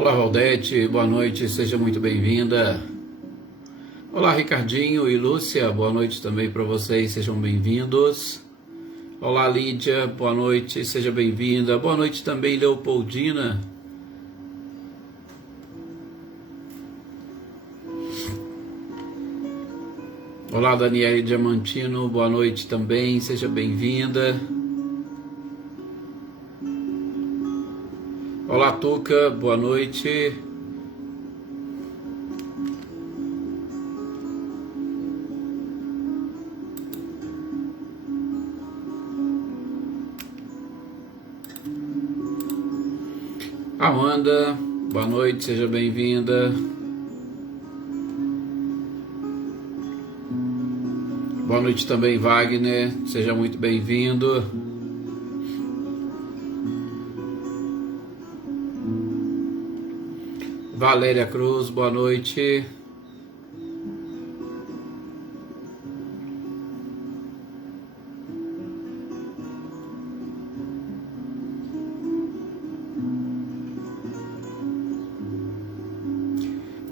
Olá, Valdete, boa noite, seja muito bem-vinda. Olá, Ricardinho e Lúcia, boa noite também para vocês, sejam bem-vindos. Olá, Lídia, boa noite, seja bem-vinda. Boa noite também, Leopoldina. Olá, Daniele Diamantino, boa noite também, seja bem-vinda. Olá, Tuca, boa noite. Amanda, boa noite, seja bem-vinda. Boa noite também, Wagner, seja muito bem-vindo. Valéria Cruz, boa noite.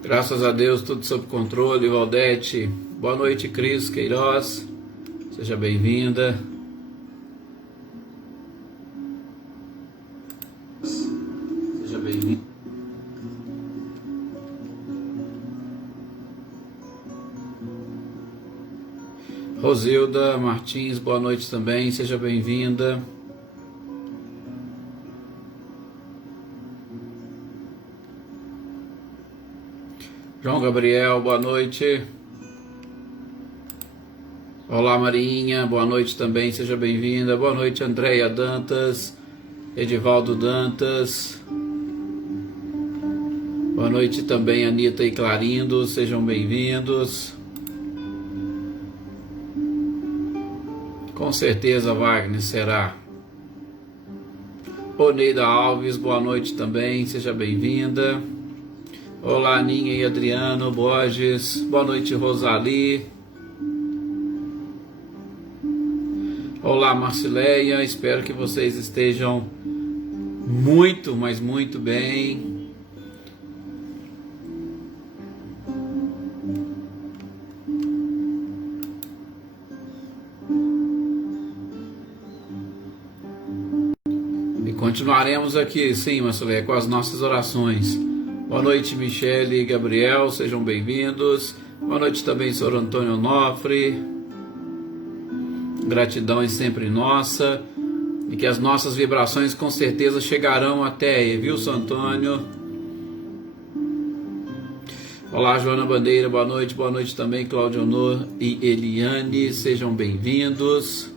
Graças a Deus, tudo sob controle, Valdete. Boa noite, Cris Queiroz. Seja bem-vinda. Seja bem-vinda. Rosilda Martins, boa noite também. Seja bem-vinda. João Gabriel, boa noite. Olá, Marinha, boa noite também, seja bem-vinda. Boa noite, Andréia Dantas, Edivaldo Dantas. Boa noite também, Anitta e Clarindo, sejam bem-vindos. Com certeza, Wagner, será. Oneida Alves, boa noite também, seja bem-vinda. Olá, Aninha e Adriano Borges, boa noite, Rosali. Olá, Marcileia, espero que vocês estejam muito, mas muito bem. E continuaremos aqui, sim, Marcileia, com as nossas orações. Boa noite, Michele e Gabriel, sejam bem-vindos. Boa noite também, Sr. Antônio Onofre. Gratidão é sempre nossa. E que as nossas vibrações com certeza chegarão até aí, viu, Sr. Antônio? Olá, Joana Bandeira, boa noite também, Cláudio Honor e Eliane, sejam bem-vindos.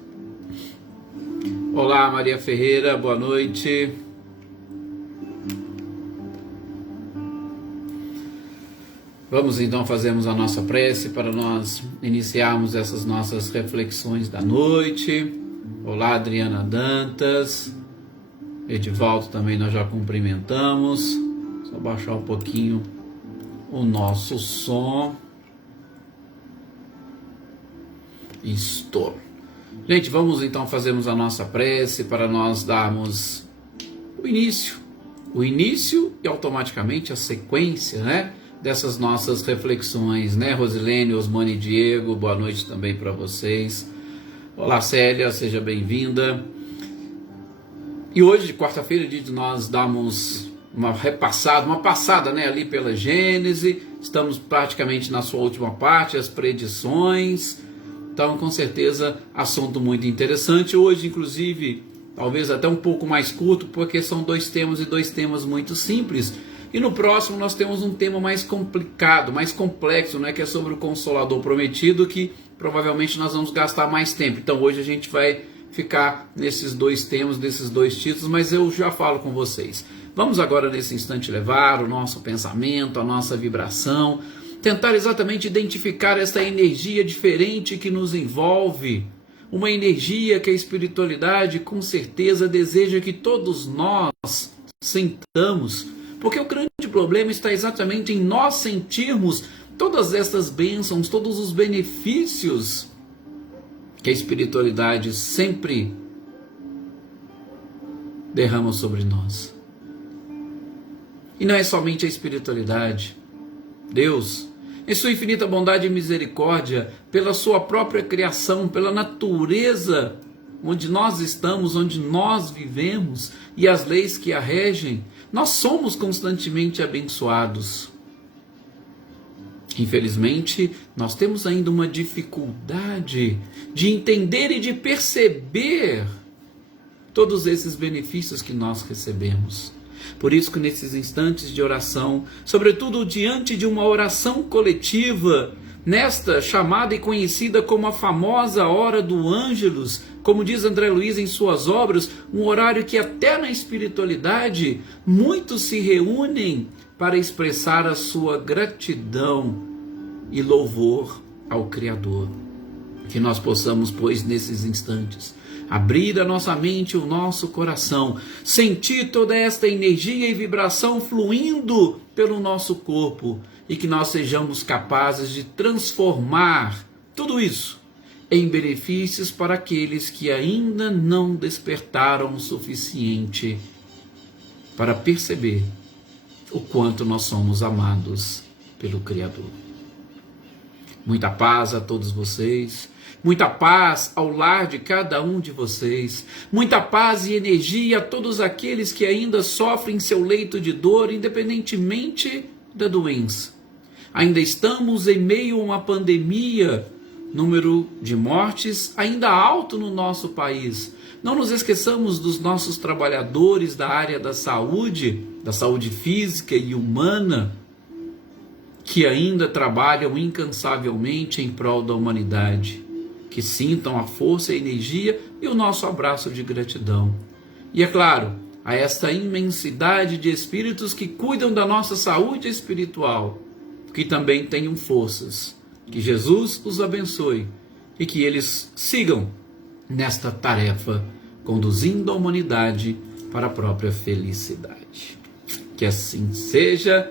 Olá, Maria Ferreira, boa noite. Vamos então fazermos a nossa prece para nós iniciarmos essas nossas reflexões da noite. Olá, Adriana Dantas. Edivaldo também nós já cumprimentamos. Só baixar um pouquinho o nosso som. Isto. Gente, vamos então fazermos a nossa prece para nós darmos o início e automaticamente a sequência, né? Dessas nossas reflexões, né? Rosilene, Osmane e Diego, boa noite também para vocês. Olá, Célia, seja bem-vinda. E hoje, quarta-feira, dia de nós darmos uma passada, né, ali pela Gênese. Estamos praticamente na sua última parte, as predições. Então, com certeza, assunto muito interessante. Hoje, inclusive, talvez até um pouco mais curto, porque são dois temas muito simples. E no próximo nós temos um tema mais complicado, mais complexo, né, que é sobre o Consolador Prometido, que provavelmente nós vamos gastar mais tempo. Então hoje a gente vai ficar nesses dois temas, nesses dois títulos, mas eu já falo com vocês. Vamos agora nesse instante levar o nosso pensamento, a nossa vibração, tentar exatamente identificar essa energia diferente que nos envolve, uma energia que a espiritualidade com certeza deseja que todos nós sintamos. Porque o grande problema está exatamente em nós sentirmos todas estas bênçãos, todos os benefícios que a espiritualidade sempre derrama sobre nós. E não é somente a espiritualidade. Deus, em sua infinita bondade e misericórdia, pela sua própria criação, pela natureza onde nós estamos, onde nós vivemos e as leis que a regem, nós somos constantemente abençoados. Infelizmente, nós temos ainda uma dificuldade de entender e de perceber todos esses benefícios que nós recebemos. Por isso que nesses instantes de oração, sobretudo diante de uma oração coletiva, nesta chamada e conhecida como a famosa hora do Ângelus, como diz André Luiz em suas obras, um horário que até na espiritualidade muitos se reúnem para expressar a sua gratidão e louvor ao Criador. Que nós possamos, pois, nesses instantes, abrir a nossa mente e o nosso coração, sentir toda esta energia e vibração fluindo pelo nosso corpo e que nós sejamos capazes de transformar tudo isso em benefícios para aqueles que ainda não despertaram o suficiente para perceber o quanto nós somos amados pelo Criador. Muita paz a todos vocês, muita paz ao lar de cada um de vocês, muita paz e energia a todos aqueles que ainda sofrem seu leito de dor, independentemente da doença. Ainda estamos em meio a uma pandemia, número de mortes ainda alto no nosso país. Não nos esqueçamos dos nossos trabalhadores da área da saúde física e humana, que ainda trabalham incansavelmente em prol da humanidade, que sintam a força, a energia e o nosso abraço de gratidão. E é claro, a esta imensidade de espíritos que cuidam da nossa saúde espiritual, que também tenham forças. Que Jesus os abençoe e que eles sigam nesta tarefa, conduzindo a humanidade para a própria felicidade. Que assim seja.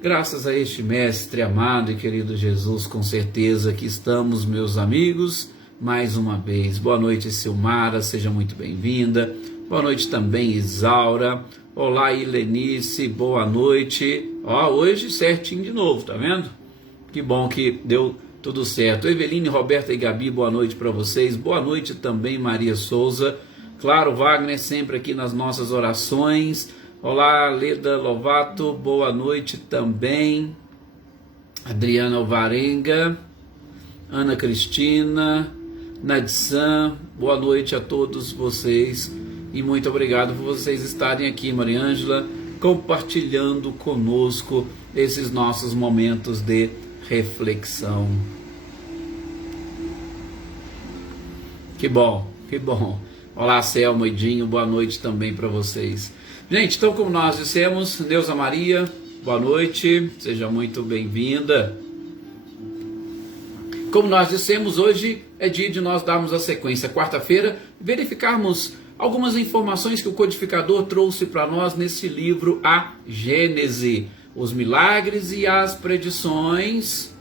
Graças a este mestre amado e querido Jesus, com certeza que estamos, meus amigos, mais uma vez. Boa noite, Silmara, seja muito bem-vinda. Boa noite também, Isaura. Olá, Ilenice, boa noite. Hoje certinho de novo, tá vendo? Que bom que deu tudo certo. Eveline, Roberta e Gabi, boa noite para vocês. Boa noite também, Maria Souza. Claro, Wagner, sempre aqui nas nossas orações. Olá, Leda Lovato, boa noite também. Adriana Alvarenga, Ana Cristina, Nadsan, boa noite a todos vocês. E muito obrigado por vocês estarem aqui, Maria Ângela, compartilhando conosco esses nossos momentos de reflexão. Que bom, que bom. Olá, Selma e Dinho, boa noite também para vocês. Gente, então como nós dissemos, Neuza Maria, boa noite, seja muito bem-vinda. Como nós dissemos, hoje é dia de nós darmos a sequência, quarta-feira, verificarmos algumas informações que o codificador trouxe para nós nesse livro, A Gênese, os milagres e as predições,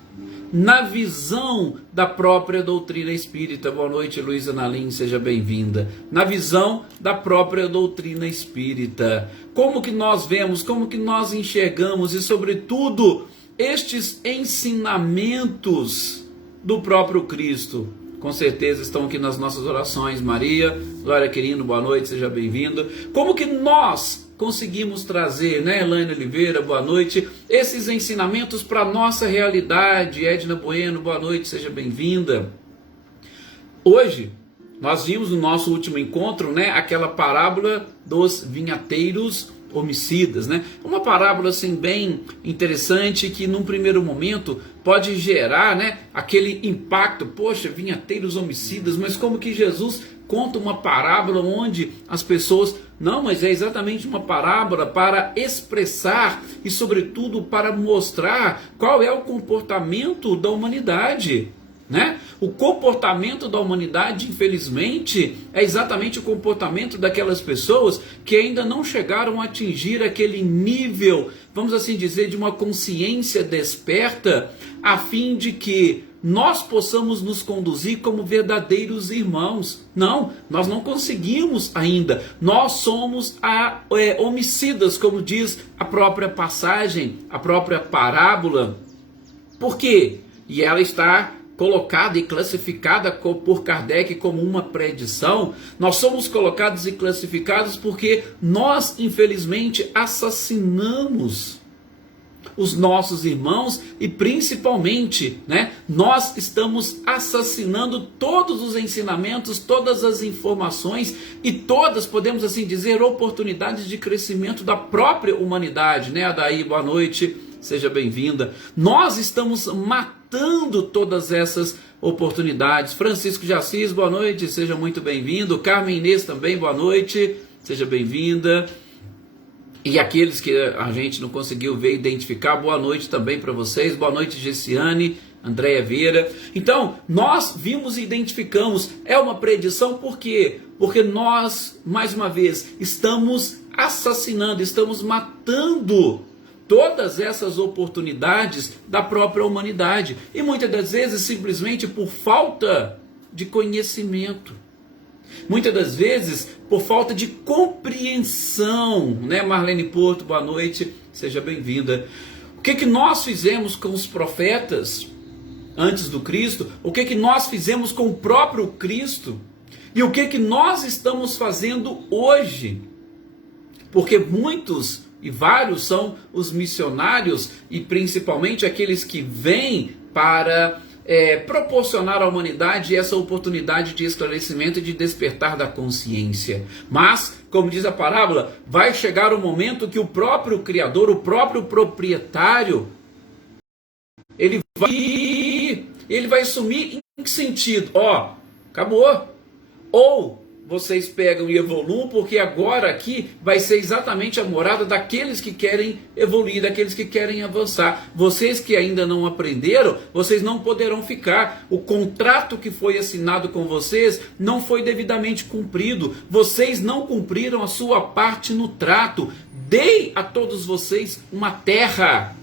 na visão da própria doutrina espírita. Boa noite, Luísa Nalim, seja bem-vinda. Na visão da própria doutrina espírita. Como que nós vemos, como que nós enxergamos e, sobretudo, estes ensinamentos do próprio Cristo. Com certeza estão aqui nas nossas orações. Maria, Glória Quirino, boa noite, seja bem-vinda. Como que nós conseguimos trazer, né, Elaine Oliveira, boa noite, esses ensinamentos para a nossa realidade? Edna Bueno, boa noite, seja bem-vinda. Hoje, nós vimos no nosso último encontro, né, aquela parábola dos vinhateiros homicidas, né? Uma parábola assim bem interessante que num primeiro momento pode gerar, né, aquele impacto, poxa, vinhateiros homicidas, mas como que Jesus conta uma parábola onde as pessoas, não, mas é exatamente uma parábola para expressar e sobretudo para mostrar qual é o comportamento da humanidade, né? O comportamento da humanidade, infelizmente, é exatamente o comportamento daquelas pessoas que ainda não chegaram a atingir aquele nível, vamos assim dizer, de uma consciência desperta, a fim de que nós possamos nos conduzir como verdadeiros irmãos. Não, nós não conseguimos ainda. Nós somos homicidas, como diz a própria passagem, a própria parábola. Por quê? E ela está colocada e classificada por Kardec como uma predição. Nós somos colocados e classificados porque nós, infelizmente, assassinamos os nossos irmãos e principalmente, nós estamos assassinando todos os ensinamentos, todas as informações e todas, podemos assim dizer, oportunidades de crescimento da própria humanidade, Adaí, boa noite, seja bem-vinda. Nós estamos matando todas essas oportunidades. Francisco de Assis, boa noite, seja muito bem-vindo. Carmen Inês também, boa noite, seja bem-vinda. E aqueles que a gente não conseguiu ver, identificar, boa noite também para vocês. Boa noite, Gessiane, Andréia Vieira. Então, nós vimos e identificamos, é uma predição, por quê? Porque nós, mais uma vez, estamos assassinando, estamos matando todas essas oportunidades da própria humanidade. E muitas das vezes, simplesmente por falta de conhecimento. Muitas das vezes, por falta de compreensão, Marlene Porto, boa noite, seja bem-vinda. O que nós fizemos com os profetas antes do Cristo? O que nós fizemos com o próprio Cristo? E o que nós estamos fazendo hoje? Porque muitos e vários são os missionários e principalmente aqueles que vêm para proporcionar à humanidade essa oportunidade de esclarecimento e de despertar da consciência. Mas, como diz a parábola, vai chegar o momento que o próprio Criador, o próprio proprietário, ele vai sumir. Em que sentido? Acabou. Ou vocês pegam e evoluam, porque agora aqui vai ser exatamente a morada daqueles que querem evoluir, daqueles que querem avançar. Vocês que ainda não aprenderam, vocês não poderão ficar. O contrato que foi assinado com vocês não foi devidamente cumprido. Vocês não cumpriram a sua parte no trato. Dei a todos vocês uma terra.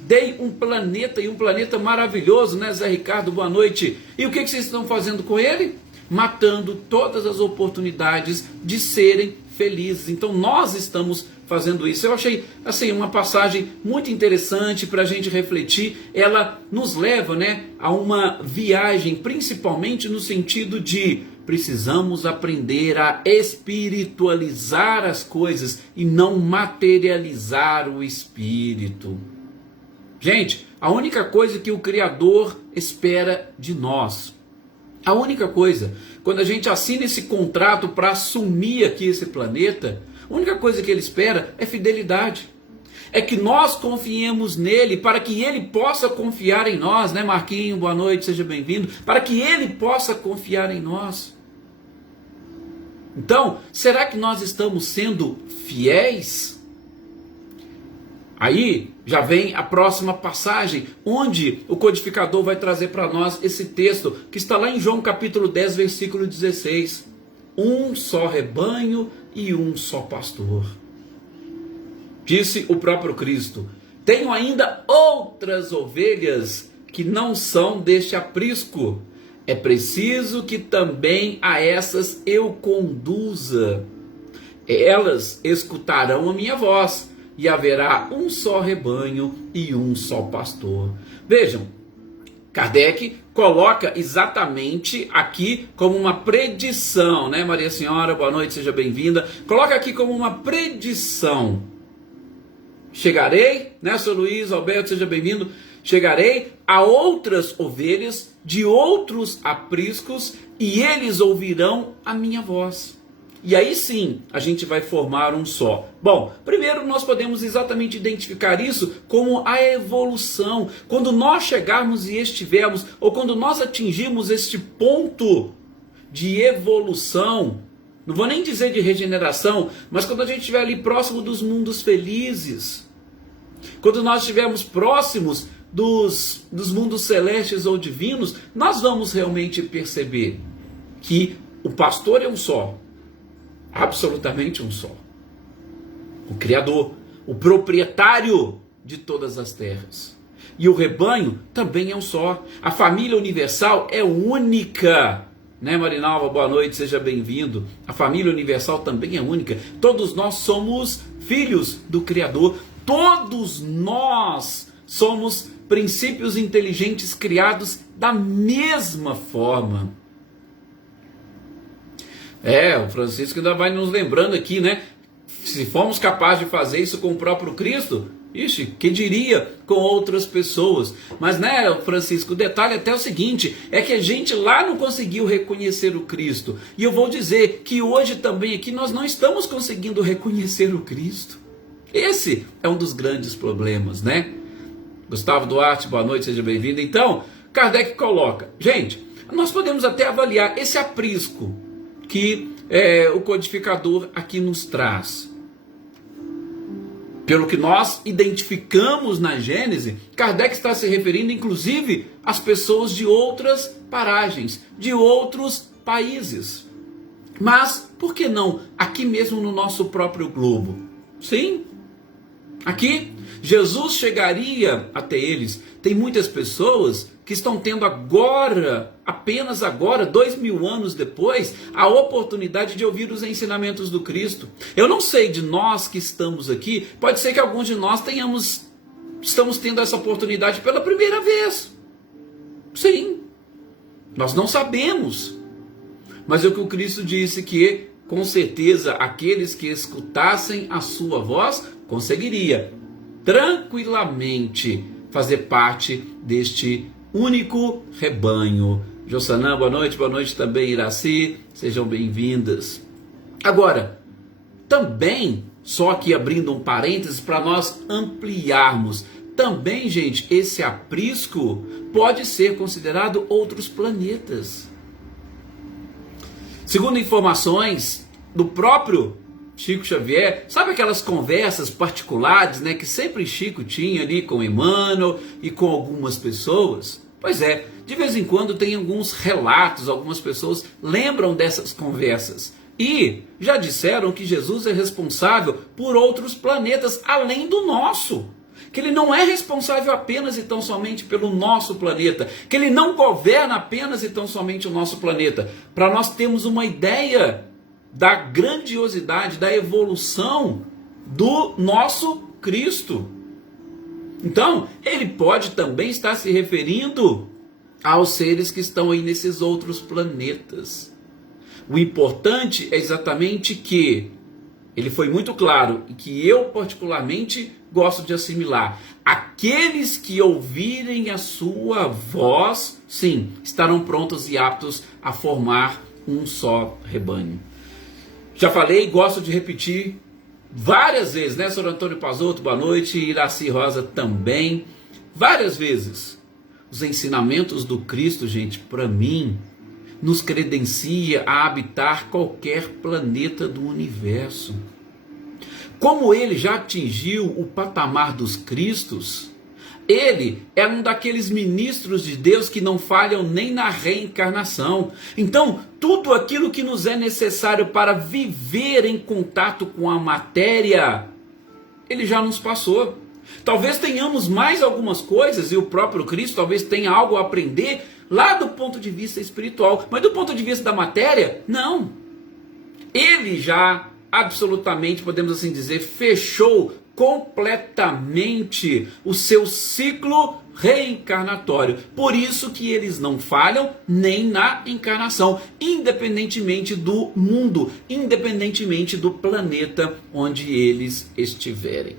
Dei um planeta, e um planeta maravilhoso, Zé Ricardo? Boa noite. E o que vocês estão fazendo com ele? Matando todas as oportunidades de serem felizes. Então nós estamos fazendo isso. Eu achei assim uma passagem muito interessante para a gente refletir. Ela nos leva a uma viagem, principalmente no sentido de precisamos aprender a espiritualizar as coisas e não materializar o espírito. Gente, a única coisa que o Criador espera de nós, a única coisa, quando a gente assina esse contrato para assumir aqui esse planeta, a única coisa que ele espera é fidelidade. É que nós confiemos nele para que ele possa confiar em nós, Marquinho? Boa noite, seja bem-vindo. Para que ele possa confiar em nós. Então, será que nós estamos sendo fiéis? Aí já vem a próxima passagem, onde o codificador vai trazer para nós esse texto, que está lá em João capítulo 10, versículo 16. Um só rebanho e um só pastor. Disse o próprio Cristo: tenho ainda outras ovelhas que não são deste aprisco. É preciso que também a essas eu conduza. Elas escutarão a minha voz. E haverá um só rebanho e um só pastor. Vejam, Kardec coloca exatamente aqui como uma predição, Maria Senhora, boa noite, seja bem-vinda. Coloca aqui como uma predição. Chegarei, Sr. Luiz, Alberto, seja bem-vindo. Chegarei a outras ovelhas de outros apriscos e eles ouvirão a minha voz. E aí sim, a gente vai formar um só. Bom, primeiro nós podemos exatamente identificar isso como a evolução. Quando nós chegarmos e estivermos, ou quando nós atingirmos este ponto de evolução, não vou nem dizer de regeneração, mas quando a gente estiver ali próximo dos mundos felizes, quando nós estivermos próximos dos mundos celestes ou divinos, nós vamos realmente perceber que o pastor é um só. Absolutamente um só. O Criador, o proprietário de todas as terras. e o rebanho também é um só. A família universal é única. Né, Marinalva? Boa noite, seja bem-vindo. A família universal também é única. Todos nós somos filhos do Criador. Todos nós somos princípios inteligentes criados da mesma forma. O Francisco ainda vai nos lembrando aqui, né? Se formos capazes de fazer isso com o próprio Cristo, ixi, que diria com outras pessoas. Mas, né, Francisco, o detalhe até é o seguinte, é que a gente lá não conseguiu reconhecer o Cristo. E eu vou dizer que hoje também aqui nós não estamos conseguindo reconhecer o Cristo. Esse é um dos grandes problemas, né? Gustavo Duarte, boa noite, seja bem-vindo. Então, Kardec coloca, gente, nós podemos até avaliar esse aprisco que o codificador aqui nos traz. Pelo que nós identificamos na Gênese, Kardec está se referindo inclusive às pessoas de outras paragens, de outros países. Mas, por que não aqui mesmo no nosso próprio globo? Sim, aqui Jesus chegaria até eles. Tem muitas pessoas que estão tendo agora, apenas agora, 2000 anos depois, a oportunidade de ouvir os ensinamentos do Cristo. Eu não sei de nós que estamos aqui, pode ser que alguns de nós estamos tendo essa oportunidade pela primeira vez. Sim, nós não sabemos. Mas é o que o Cristo disse que, com certeza, aqueles que escutassem a sua voz, conseguiria tranquilamente fazer parte deste único rebanho. Jossanã, boa noite também, Iraci, sejam bem-vindas. Agora, também, só aqui abrindo um parênteses para nós ampliarmos, também, gente, esse aprisco pode ser considerado outros planetas. Segundo informações do próprio Chico Xavier, sabe aquelas conversas particulares, né, que sempre Chico tinha ali com Emmanuel e com algumas pessoas? Pois é, de vez em quando tem alguns relatos, algumas pessoas lembram dessas conversas. E já disseram que Jesus é responsável por outros planetas além do nosso. Que ele não é responsável apenas e tão somente pelo nosso planeta. Que ele não governa apenas e tão somente o nosso planeta. Para nós termos uma ideia da grandiosidade, da evolução do nosso Cristo. Então, ele pode também estar se referindo aos seres que estão aí nesses outros planetas. O importante é exatamente que ele foi muito claro e que eu particularmente gosto de assimilar. Aqueles que ouvirem a sua voz, sim, estarão prontos e aptos a formar um só rebanho. Já falei, gosto de repetir várias vezes, né? Sr. Antônio Pazotto, boa noite, Iraci Rosa também, várias vezes. Os ensinamentos do Cristo, gente, para mim, nos credencia a habitar qualquer planeta do universo. Como ele já atingiu o patamar dos Cristos, ele é um daqueles ministros de Deus que não falham nem na reencarnação. Então, tudo aquilo que nos é necessário para viver em contato com a matéria, ele já nos passou. Talvez tenhamos mais algumas coisas, e o próprio Cristo talvez tenha algo a aprender lá do ponto de vista espiritual, mas do ponto de vista da matéria, não. Ele já absolutamente, podemos assim dizer, fechou completamente o seu ciclo reencarnatório. Por isso que eles não falham nem na encarnação, independentemente do mundo, independentemente do planeta onde eles estiverem.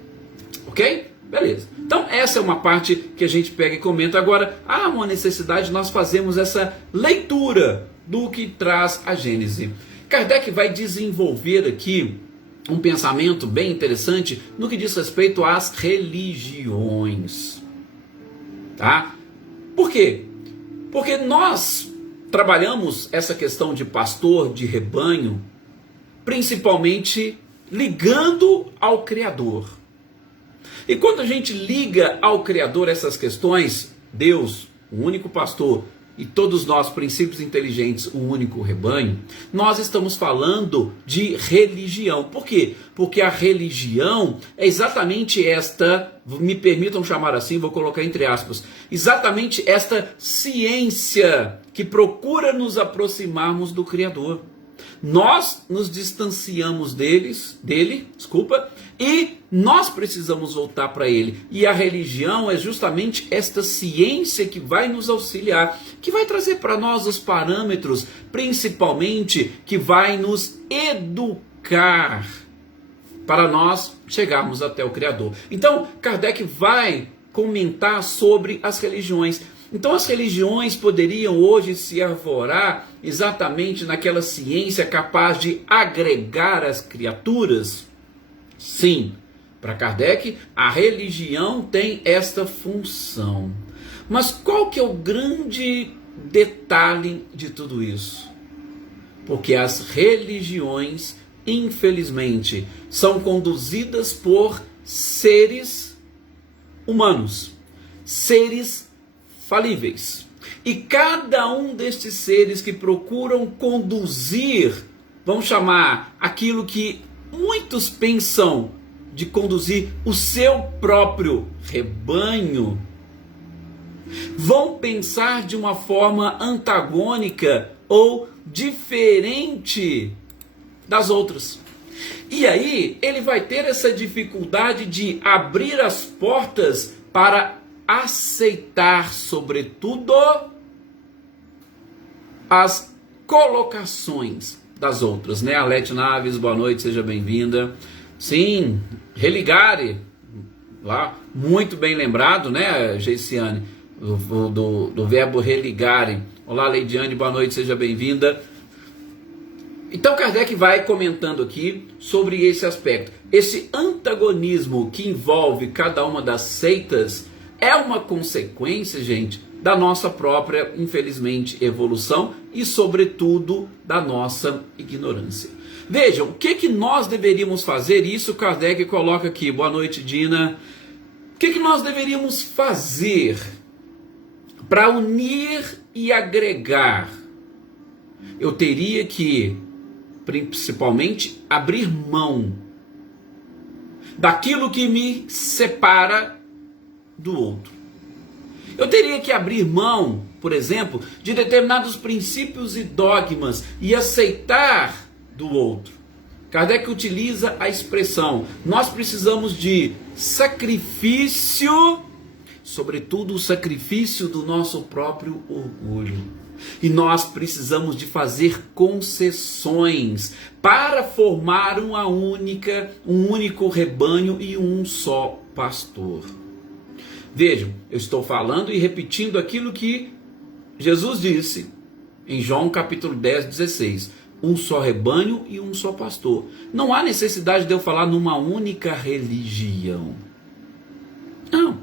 Ok? Beleza. Então essa é uma parte que a gente pega e comenta. Agora, há uma necessidade de nós fazermos essa leitura do que traz a Gênese. Kardec vai desenvolver aqui um pensamento bem interessante no que diz respeito às religiões. Tá? Por quê? Porque nós trabalhamos essa questão de pastor, de rebanho, principalmente ligando ao Criador. E quando a gente liga ao Criador essas questões, Deus, o único pastor, e todos nós, princípios inteligentes, um único rebanho, nós estamos falando de religião. Por quê? Porque a religião é exatamente esta, me permitam chamar assim, vou colocar entre aspas, exatamente esta ciência que procura nos aproximarmos do Criador. Nós nos distanciamos dele, e nós precisamos voltar para ele. E a religião é justamente esta ciência que vai nos auxiliar, que vai trazer para nós os parâmetros, principalmente que vai nos educar para nós chegarmos até o Criador. Então, Kardec vai comentar sobre as religiões. Então as religiões poderiam hoje se arvorar exatamente naquela ciência capaz de agregar as criaturas? Sim, para Kardec a religião tem esta função. Mas qual que é o grande detalhe de tudo isso? Porque as religiões, infelizmente, são conduzidas por seres humanos, seres falíveis. E cada um destes seres que procuram conduzir, vamos chamar aquilo que muitos pensam de conduzir o seu próprio rebanho, vão pensar de uma forma antagônica ou diferente das outras. E aí ele vai ter essa dificuldade de abrir as portas para aceitar, sobretudo, as colocações das outras, né? Alete Naves, boa noite, seja bem-vinda. Sim, religare, lá, muito bem lembrado, né, Geiciane, do verbo religare. Olá, Leidiane, boa noite, seja bem-vinda. Então Kardec vai comentando aqui sobre esse aspecto. Esse antagonismo que envolve cada uma das seitas é uma consequência, gente, da nossa própria, infelizmente, evolução e, sobretudo, da nossa ignorância. Vejam, o que nós deveríamos fazer? Isso Kardec coloca aqui. Boa noite, Dina. O que nós deveríamos fazer para unir e agregar? Eu teria que, principalmente, abrir mão daquilo que me separa do outro. Eu teria que abrir mão, por exemplo, de determinados princípios e dogmas e aceitar do outro. Kardec utiliza a expressão: nós precisamos de sacrifício, sobretudo o sacrifício do nosso próprio orgulho. E nós precisamos de fazer concessões para formar um único rebanho e um só pastor. Vejam, eu estou falando e repetindo aquilo que Jesus disse em João capítulo 10, 16. Um só rebanho e um só pastor. Não há necessidade de eu falar numa única religião. Não.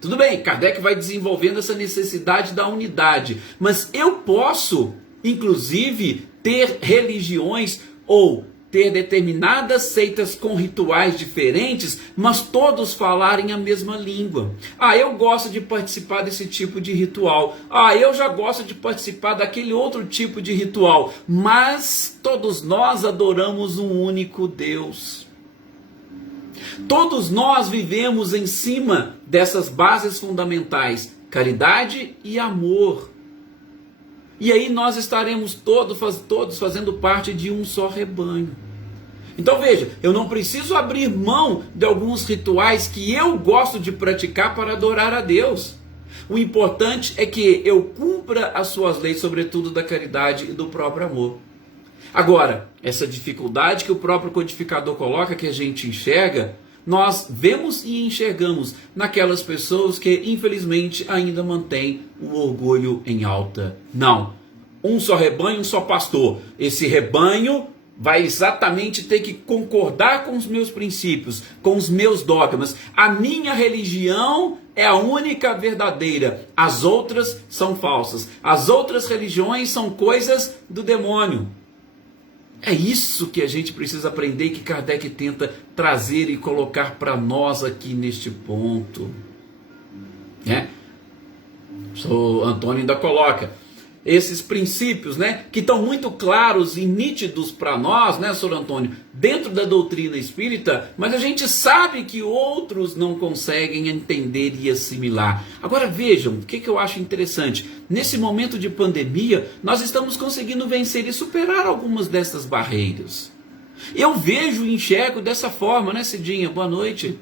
Tudo bem, Kardec vai desenvolvendo essa necessidade da unidade. Mas eu posso, inclusive, ter religiões ou ter determinadas seitas com rituais diferentes, mas todos falarem a mesma língua. Ah, eu gosto de participar desse tipo de ritual. Ah, eu já gosto de participar daquele outro tipo de ritual. Mas todos nós adoramos um único Deus. Todos nós vivemos em cima dessas bases fundamentais, caridade e amor. E aí nós estaremos todos fazendo parte de um só rebanho. Então veja, eu não preciso abrir mão de alguns rituais que eu gosto de praticar para adorar a Deus. O importante é que eu cumpra as suas leis, sobretudo da caridade e do próprio amor. Agora, essa dificuldade que o próprio codificador coloca, que a gente enxerga, nós vemos e enxergamos naquelas pessoas que infelizmente ainda mantêm o orgulho em alta. Não, um só rebanho, um só pastor. Esse rebanho vai exatamente ter que concordar com os meus princípios, com os meus dogmas. A minha religião é a única verdadeira, as outras são falsas. As outras religiões são coisas do demônio. É isso que a gente precisa aprender, que Kardec tenta trazer e colocar para nós aqui neste ponto. O Antônio ainda coloca esses princípios, né, que estão muito claros e nítidos para nós, né, Sr. Antônio, dentro da doutrina espírita, mas a gente sabe que outros não conseguem entender e assimilar. Agora vejam, o que eu acho interessante, nesse momento de pandemia, nós estamos conseguindo vencer e superar algumas dessas barreiras. Eu vejo e enxergo dessa forma, né, Cidinha? Boa noite.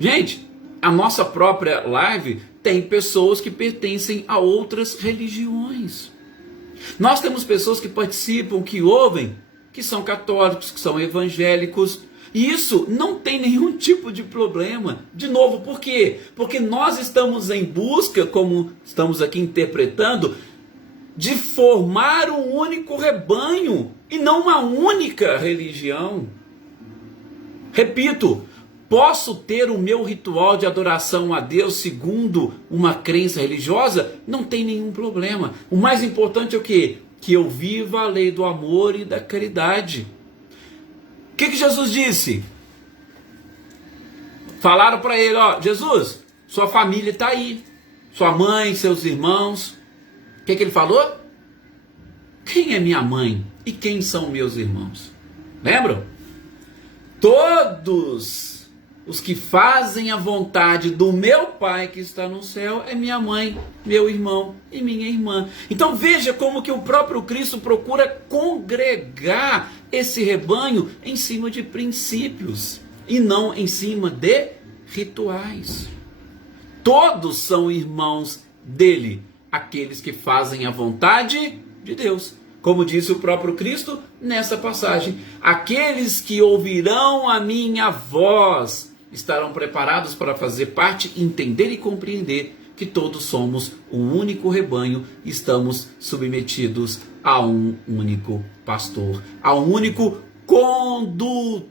Gente, a nossa própria live tem pessoas que pertencem a outras religiões. Nós temos pessoas que participam, que ouvem, que são católicos, que são evangélicos. E isso não tem nenhum tipo de problema. De novo, por quê? Porque nós estamos em busca, como estamos aqui interpretando, de formar um único rebanho e não uma única religião. Repito, posso ter o meu ritual de adoração a Deus segundo uma crença religiosa? Não tem nenhum problema. O mais importante é o quê? Que eu viva a lei do amor e da caridade. O que Jesus disse? Falaram para ele, ó, Jesus, sua família está aí. Sua mãe, seus irmãos. O que ele falou? Quem é minha mãe e quem são meus irmãos? Lembram? Todos os que fazem a vontade do meu Pai que está no céu é minha mãe, meu irmão e minha irmã. Então veja como que o próprio Cristo procura congregar esse rebanho em cima de princípios e não em cima de rituais. Todos são irmãos dele, aqueles que fazem a vontade de Deus. Como disse o próprio Cristo nessa passagem, aqueles que ouvirão a minha voz estarão preparados para fazer parte, entender e compreender que todos somos um único rebanho, estamos submetidos a um único pastor, a um único condutor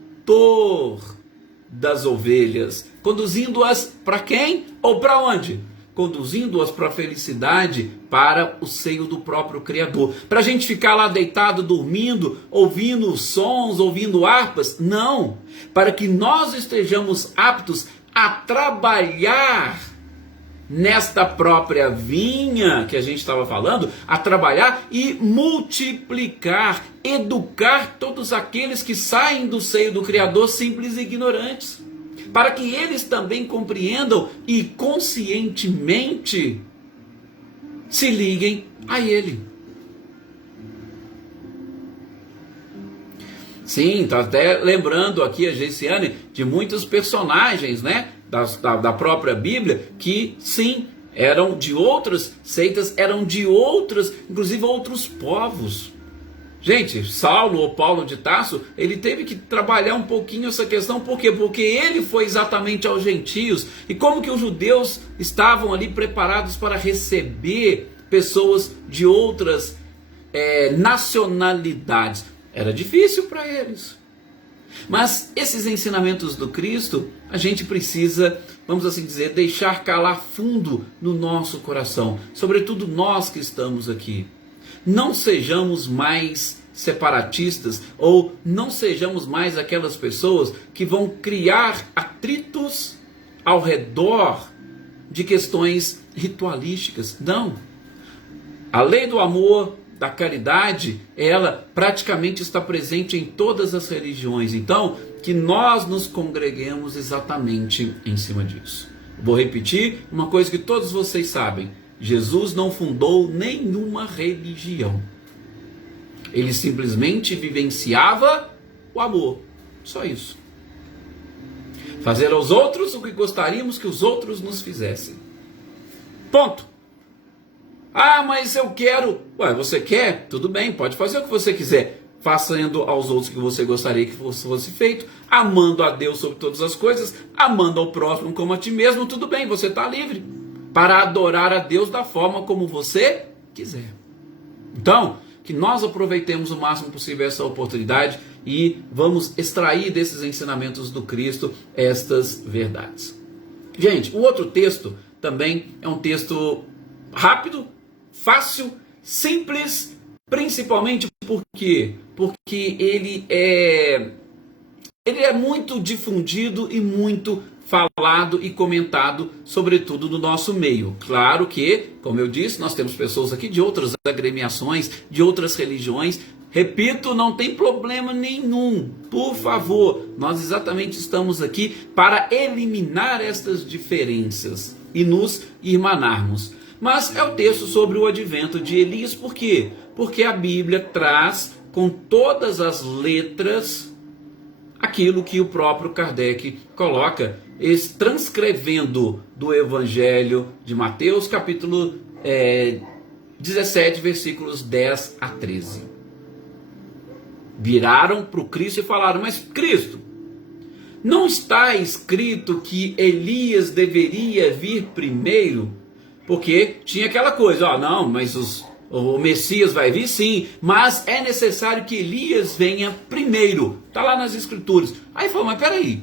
das ovelhas, conduzindo-as para quem ou para onde? Conduzindo-as para a felicidade, para o seio do próprio Criador. Para a gente ficar lá deitado, dormindo, ouvindo sons, ouvindo harpas? Não. Para que nós estejamos aptos a trabalhar nesta própria vinha que a gente estava falando, a trabalhar e multiplicar, educar todos aqueles que saem do seio do Criador simples e ignorantes, para que eles também compreendam e conscientemente se liguem a Ele. Sim, está até lembrando aqui a Geisiane de muitos personagens, né, da própria Bíblia, que sim, eram de outras seitas, eram de outras, inclusive outros povos. Gente, Saulo ou Paulo de Tarso, ele teve que trabalhar um pouquinho essa questão, por quê? Porque ele foi exatamente aos gentios, e como que os judeus estavam ali preparados para receber pessoas de outras nacionalidades? Era difícil para eles. Mas esses ensinamentos do Cristo, a gente precisa, vamos assim dizer, deixar calar fundo no nosso coração, sobretudo nós que estamos aqui. Não sejamos mais separatistas ou não sejamos mais aquelas pessoas que vão criar atritos ao redor de questões ritualísticas. Não. A lei do amor, da caridade, ela praticamente está presente em todas as religiões. Então, que nós nos congreguemos exatamente em cima disso. Vou repetir uma coisa que todos vocês sabem. Jesus não fundou nenhuma religião. Ele simplesmente vivenciava o amor. Só isso. Fazer aos outros o que gostaríamos que os outros nos fizessem. Ponto. Ah, mas eu quero. Ué, você quer? Tudo bem, pode fazer o que você quiser. Fazendo aos outros o que você gostaria que fosse feito. Amando a Deus sobre todas as coisas. Amando ao próximo como a ti mesmo. Tudo bem, você está livre para adorar a Deus da forma como você quiser. Então, que nós aproveitemos o máximo possível essa oportunidade e vamos extrair desses ensinamentos do Cristo estas verdades. Gente, o outro texto também é um texto rápido, fácil, simples, principalmente porque ele é muito difundido e muito falado e comentado, sobretudo no nosso meio. Claro que, como eu disse, nós temos pessoas aqui de outras agremiações, de outras religiões. Repito, não tem problema nenhum. Por favor, nós exatamente estamos aqui para eliminar estas diferenças e nos irmanarmos. Mas é o texto sobre o advento de Elias. Por quê? Porque a Bíblia traz com todas as letras aquilo que o próprio Kardec coloca, transcrevendo do Evangelho de Mateus, capítulo 17, versículos 10 a 13. Viraram para o Cristo e falaram: mas Cristo, não está escrito que Elias deveria vir primeiro? Porque tinha aquela coisa, não, mas o Messias vai vir sim, mas é necessário que Elias venha primeiro. Está lá nas Escrituras. Aí falou: mas peraí,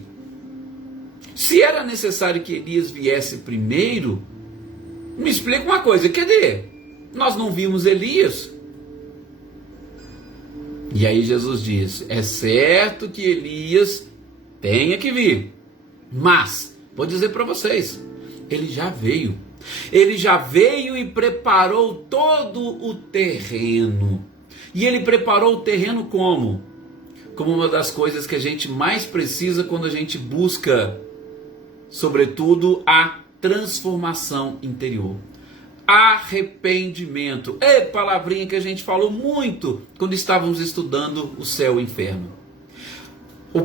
se era necessário que Elias viesse primeiro, me explica uma coisa, cadê? Nós não vimos Elias? E aí Jesus diz: é certo que Elias tenha que vir, mas vou dizer para vocês, ele já veio. Ele já veio e preparou todo o terreno. E ele preparou o terreno como? Como uma das coisas que a gente mais precisa quando a gente busca, sobretudo, a transformação interior. Arrependimento. É palavrinha que a gente falou muito quando estávamos estudando o céu e o inferno. A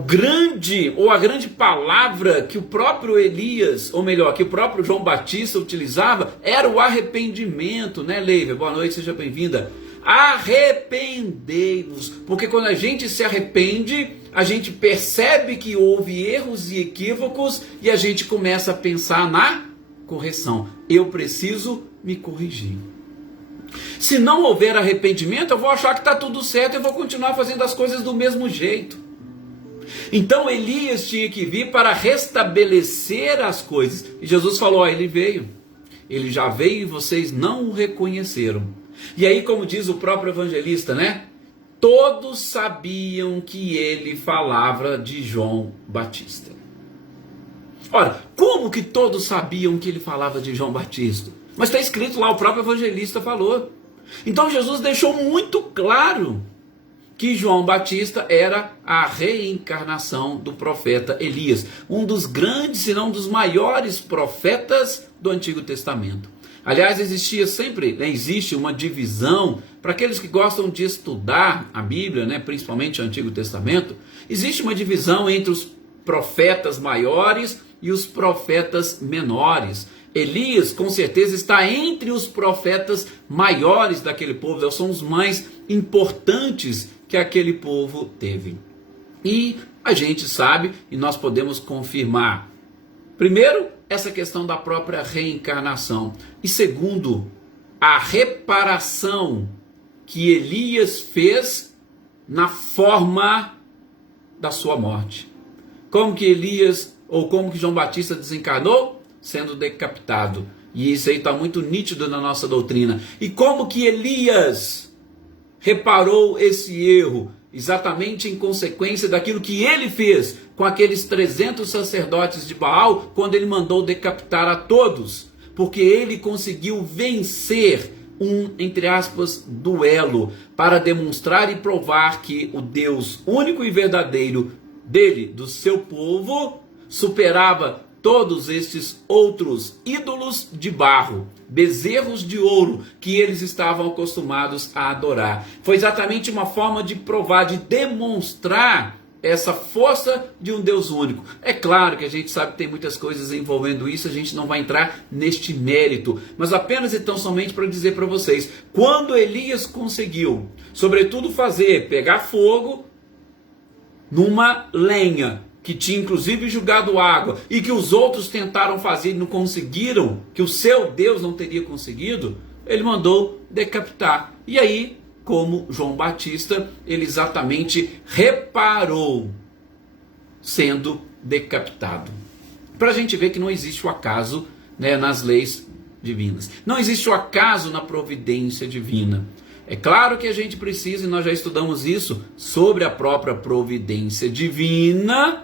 grande palavra que o próprio Elias, ou melhor, que o próprio João Batista utilizava, era o arrependimento, né, Leívia? Boa noite, seja bem-vinda. Arrependei-vos, porque quando a gente se arrepende, a gente percebe que houve erros e equívocos e a gente começa a pensar na correção. Eu preciso me corrigir. Se não houver arrependimento, eu vou achar que está tudo certo e vou continuar fazendo as coisas do mesmo jeito. Então Elias tinha que vir para restabelecer as coisas. E Jesus falou: ele veio. Ele já veio e vocês não o reconheceram. E aí, como diz o próprio evangelista, né? Todos sabiam que ele falava de João Batista. Ora, como que todos sabiam que ele falava de João Batista? Mas está escrito lá, o próprio evangelista falou. Então Jesus deixou muito claro que João Batista era a reencarnação do profeta Elias, um dos grandes, se não dos maiores profetas do Antigo Testamento. Aliás, existe uma divisão, para aqueles que gostam de estudar a Bíblia, né, principalmente o Antigo Testamento, existe uma divisão entre os profetas maiores e os profetas menores. Elias, com certeza, está entre os profetas maiores daquele povo, são os mais importantes que aquele povo teve. E a gente sabe, e nós podemos confirmar, primeiro, essa questão da própria reencarnação, e segundo, a reparação que Elias fez na forma da sua morte. Como que Elias, ou como que João Batista desencarnou? Sendo decapitado. E isso aí está muito nítido na nossa doutrina. E como que Elias reparou esse erro? Exatamente em consequência daquilo que ele fez com aqueles 300 sacerdotes de Baal, quando ele mandou decapitar a todos. Porque ele conseguiu vencer entre aspas, duelo, para demonstrar e provar que o Deus único e verdadeiro dele, do seu povo, superava todos estes outros ídolos de barro, bezerros de ouro que eles estavam acostumados a adorar. Foi exatamente uma forma de provar, de demonstrar essa força de um Deus único. É claro que a gente sabe que tem muitas coisas envolvendo isso, a gente não vai entrar neste mérito, mas apenas e tão somente para dizer para vocês, quando Elias conseguiu, sobretudo pegar fogo numa lenha, que tinha inclusive jogado água, e que os outros tentaram fazer e não conseguiram, que o seu Deus não teria conseguido, ele mandou decapitar. E aí, como João Batista, ele exatamente reparou sendo decapitado. Para a gente ver que não existe o acaso, né, nas leis divinas. Não existe o acaso na providência divina. É claro que a gente precisa, e nós já estudamos isso, sobre a própria providência divina,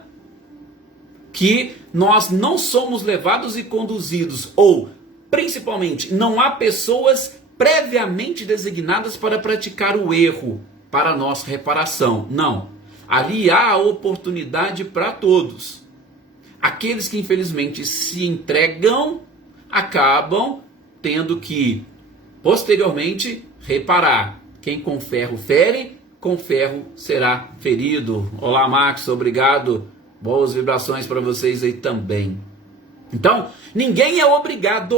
que nós não somos levados e conduzidos, ou, principalmente, não há pessoas previamente designadas para praticar o erro, para nossa reparação. Não. Ali há a oportunidade para todos. Aqueles que, infelizmente, se entregam, acabam tendo que, posteriormente, reparar. Quem com ferro fere, com ferro será ferido. Olá, Max, obrigado. Boas vibrações para vocês aí também. Então, ninguém é obrigado,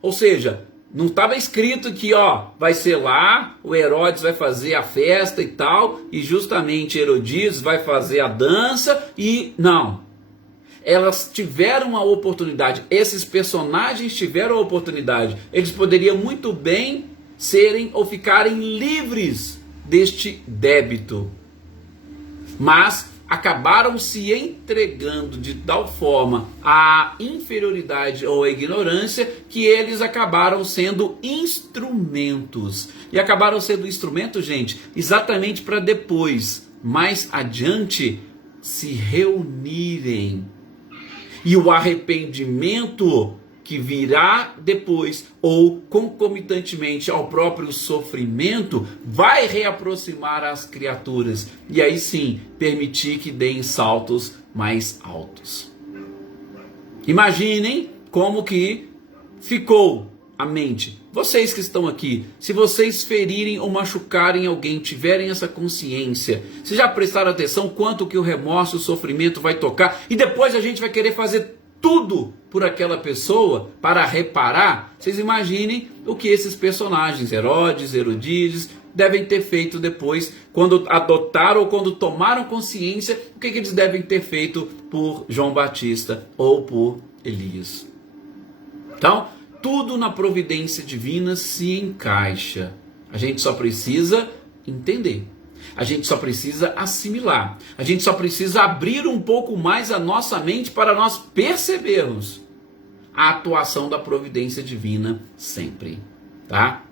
ou seja, não estava escrito que, vai ser lá, o Herodes vai fazer a festa e tal, e justamente Herodíades vai fazer a dança, e não. Elas tiveram a oportunidade, esses personagens tiveram a oportunidade, eles poderiam muito bem serem ou ficarem livres deste débito, mas acabaram se entregando de tal forma à inferioridade ou à ignorância que eles acabaram sendo instrumentos. E acabaram sendo instrumentos, gente, exatamente para depois, mais adiante, se reunirem. E o arrependimento que virá depois, ou concomitantemente ao próprio sofrimento, vai reaproximar as criaturas. E aí sim, permitir que deem saltos mais altos. Imaginem como que ficou a mente. Vocês que estão aqui, se vocês ferirem ou machucarem alguém, tiverem essa consciência, vocês já prestaram atenção quanto que o remorso, o sofrimento vai tocar, e depois a gente vai querer fazer tudo por aquela pessoa para reparar? Vocês imaginem o que esses personagens, Herodes, Herodíades, devem ter feito depois, quando adotaram ou quando tomaram consciência, o que eles devem ter feito por João Batista ou por Elias. Então, tudo na providência divina se encaixa. A gente só precisa entender. A gente só precisa assimilar. A gente só precisa abrir um pouco mais a nossa mente para nós percebermos a atuação da providência divina sempre, tá?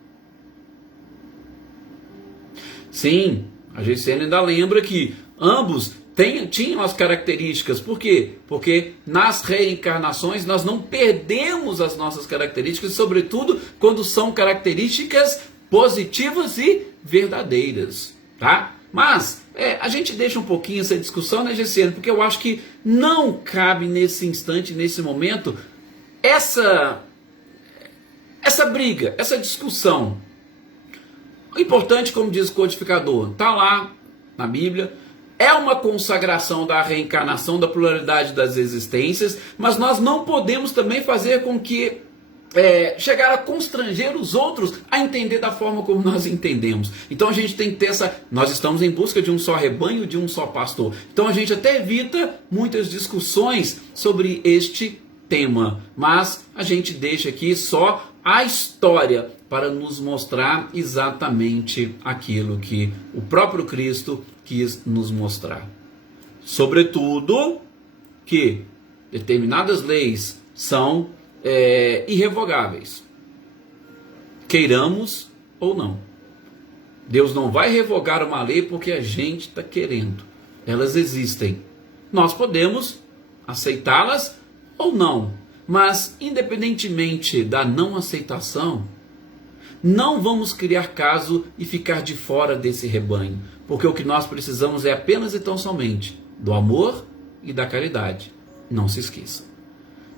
Sim, a GCN ainda lembra que ambos tinham as características. Por quê? Porque nas reencarnações nós não perdemos as nossas características, sobretudo quando são características positivas e verdadeiras. Tá? Mas a gente deixa um pouquinho essa discussão, né, GCN? Porque eu acho que não cabe nesse instante, nesse momento, essa briga, essa discussão. O importante, como diz o codificador, está lá na Bíblia, é uma consagração da reencarnação, da pluralidade das existências, mas nós não podemos também fazer com que chegar a constranger os outros a entender da forma como nós entendemos. Então a gente tem que ter nós estamos em busca de um só rebanho, de um só pastor. Então a gente até evita muitas discussões sobre este tema, mas a gente deixa aqui só a história para nos mostrar exatamente aquilo que o próprio Cristo quis nos mostrar. Sobretudo que determinadas leis são irrevogáveis, queiramos ou não. Deus não vai revogar uma lei porque a gente está querendo. Elas existem. Nós podemos aceitá-las ou não, mas independentemente da não aceitação, não vamos criar caso e ficar de fora desse rebanho, porque o que nós precisamos é apenas e tão somente do amor e da caridade. Não se esqueça.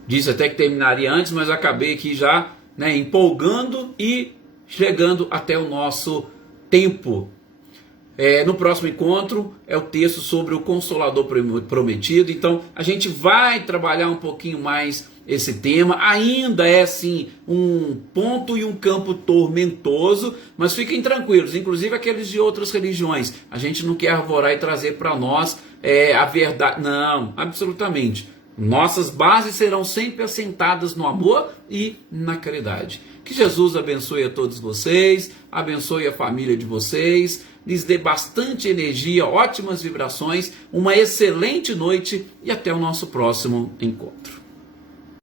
Disse até que terminaria antes, mas acabei aqui já empolgando e chegando até o nosso tempo. No próximo encontro é o texto sobre o Consolador Prometido. Então a gente vai trabalhar um pouquinho mais esse tema. Ainda é assim um ponto e um campo tormentoso, mas fiquem tranquilos, inclusive aqueles de outras religiões. A gente não quer arvorar e trazer para nós a verdade. Não, absolutamente. Nossas bases serão sempre assentadas no amor e na caridade. Que Jesus abençoe a todos vocês, abençoe a família de vocês, lhes dê bastante energia, ótimas vibrações, uma excelente noite e até o nosso próximo encontro.